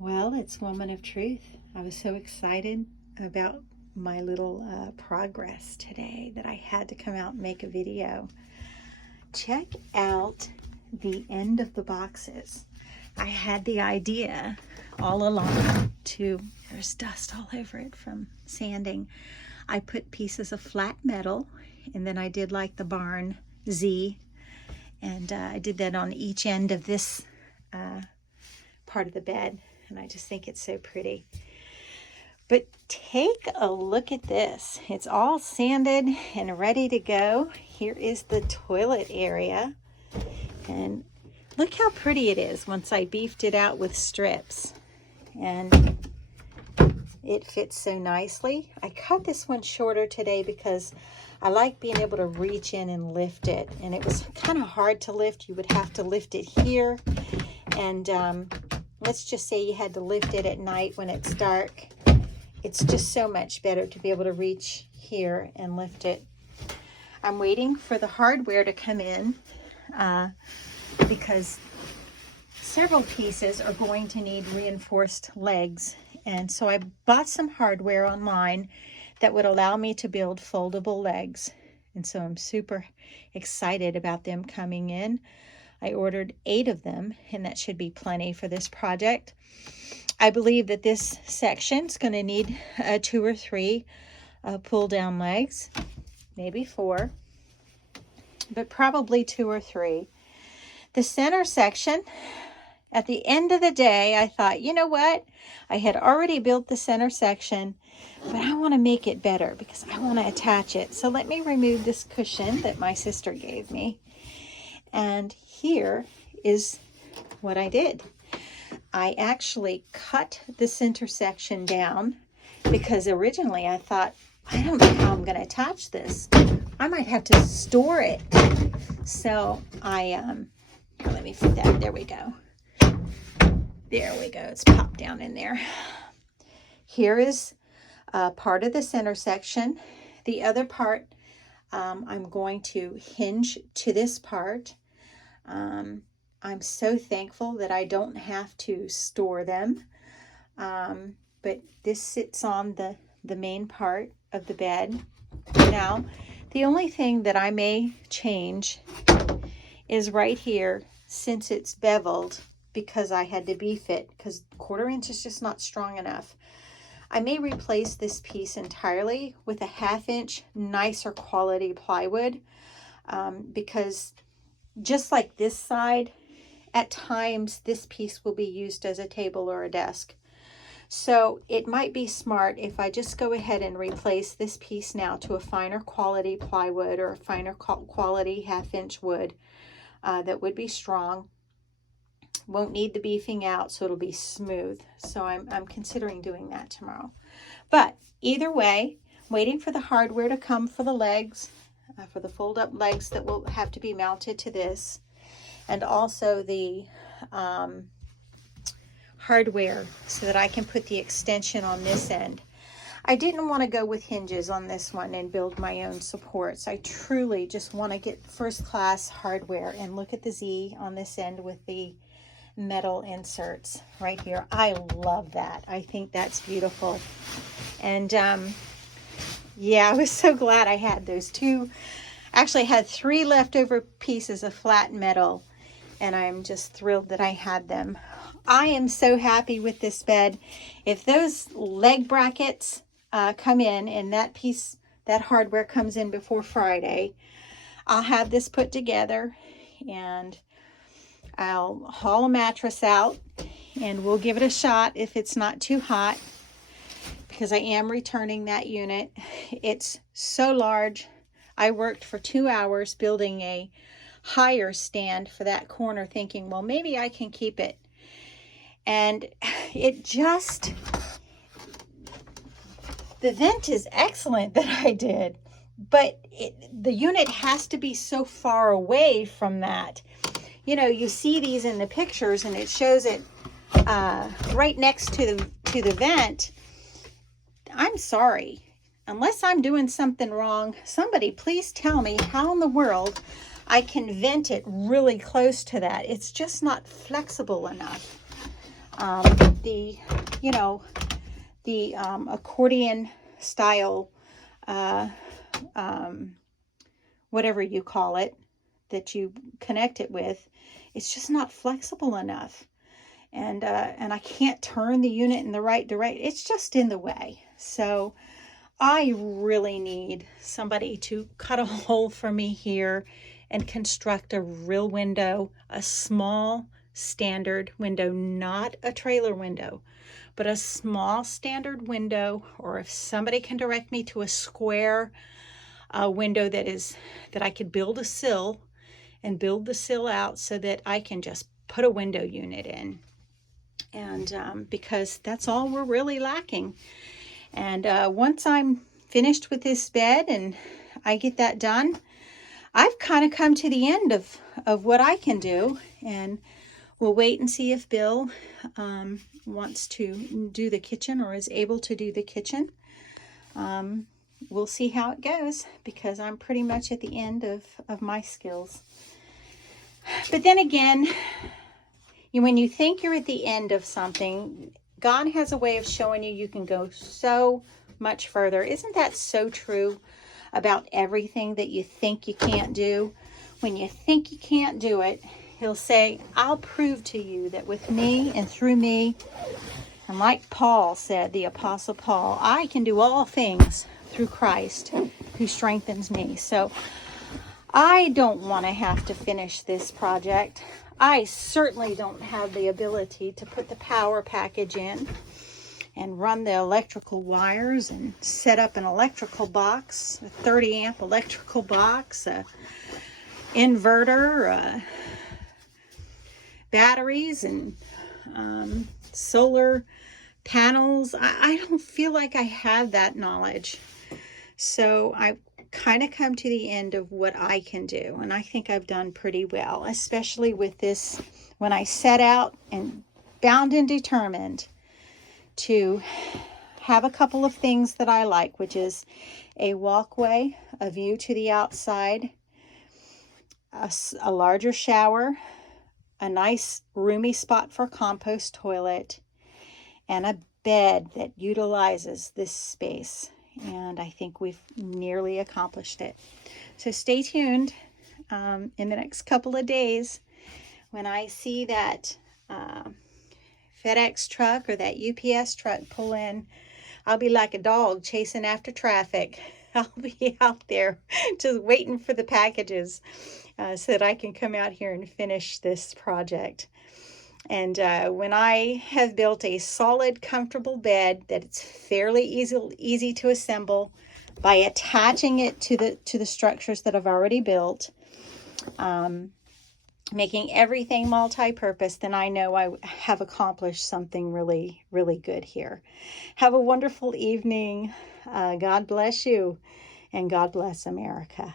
Well, it's Woman of Truth. I was so excited about my little progress today that I had to come out and make a video. Check out the end of the boxes. I had the idea all along there's dust all over it from sanding. I put pieces of flat metal, and then I did like the barn Z, and I did that on each end of this part of the bed. And I just think it's so pretty. But take a look at this. It's all sanded and ready to go. Here is the toilet area. And look how pretty it is once I beefed it out with strips. And it fits so nicely. I cut this one shorter today because I like being able to reach in and lift it. And it was kind of hard to lift. You would have to lift it here. And let's just say you had to lift it at night when it's dark. It's just so much better to be able to reach here and lift it. I'm waiting for the hardware to come in because several pieces are going to need reinforced legs. And so I bought some hardware online that would allow me to build foldable legs. And so I'm super excited about them coming in. I ordered 8 of them, and that should be plenty for this project. I believe that this section is going to need 2 or 3 pull-down legs, maybe 4, but probably 2 or 3. The center section, at the end of the day, I thought, you know what? I had already built the center section, but I want to make it better because I want to attach it. So let me remove this cushion that my sister gave me. And here is what I did. I actually cut the center section down because originally I thought, I don't know how I'm going to attach this. I might have to store it. So let me fit that. There we go. There we go. It's popped down in there. Here is part of the center section. The other part, I'm going to hinge to this part. I'm so thankful that I don't have to store them. But this sits on the main part of the bed. Now, the only thing that I may change is right here, since it's beveled, because I had to beef it, because 1/4 inch is just not strong enough. I may replace this piece entirely with a 1/2 inch nicer quality plywood, because just like this side, at times this piece will be used as a table or a desk. So it might be smart if I just go ahead and replace this piece now to a finer quality plywood or a finer quality 1/2 inch wood that would be strong. Won't need the beefing out, so it'll be smooth. So I'm considering doing that tomorrow. But either way, waiting for the hardware to come for the legs, for the fold-up legs that will have to be mounted to this, and also the hardware so that I can put the extension on this end. I didn't want to go with hinges on this one and build my own supports. I truly just want to get first-class hardware. And look at the Z on this end with the metal inserts right here. I love that. I think that's beautiful. And yeah, I was so glad I had those 2. Actually, I had 3 leftover pieces of flat metal, and I'm just thrilled that I had them. I am so happy with this bed. If those leg brackets come in and that hardware comes in before Friday, I'll have this put together and I'll haul a mattress out and we'll give it a shot if it's not too hot, because I am returning that unit. It's so large. I worked for 2 hours building a higher stand for that corner, thinking, well, maybe I can keep it. And the vent is excellent that I did, but the unit has to be so far away from that. You know, you see these in the pictures and it shows it right next to the vent. I'm sorry. Unless I'm doing something wrong, somebody please tell me how in the world I can vent it really close to that. It's just not flexible enough. the, you know, the accordion style, whatever you call it, that you connect it with, it's just not flexible enough. And I can't turn the unit in the right direction. It's just in the way. So I really need somebody to cut a hole for me here and construct a real window, a small standard window, not a trailer window, but a small standard window. Or if somebody can direct me to a square window that I could build a sill and build the sill out so that I can just put a window unit in. And because that's all we're really lacking. And once I'm finished with this bed and I get that done, I've kind of come to the end of what I can do. And we'll wait and see if Bill wants to do the kitchen or is able to do the kitchen. We'll see how it goes, because I'm pretty much at the end of my skills. But then again, when you think you're at the end of something, God has a way of showing you can go so much further. Isn't that so true about everything that you think you can't do? When you think you can't do it, He'll say, I'll prove to you that with me and through me, and like Paul said, the Apostle Paul, I can do all things through Christ who strengthens me. So I don't want to have to finish this project. I certainly don't have the ability to put the power package in and run the electrical wires and set up an electrical box, a 30 amp electrical box, a inverter, batteries, and solar panels. I don't feel like I have that knowledge. So I kind of come to the end of what I can do, and I think I've done pretty well, especially with this, when I set out and bound and determined to have a couple of things that I like, which is a walkway, a view to the outside, a larger shower, a nice roomy spot for a compost toilet, and a bed that utilizes this space. And I think we've nearly accomplished it. So stay tuned in the next couple of days. When I see that FedEx truck or that UPS truck pull in, I'll be like a dog chasing after traffic. I'll be out there just waiting for the packages so that I can come out here and finish this project. And when I have built a solid, comfortable bed that it's fairly easy to assemble by attaching it to the structures that I've already built, making everything multi-purpose, then I know I have accomplished something really, really good here. Have a wonderful evening. God bless you, and God bless America.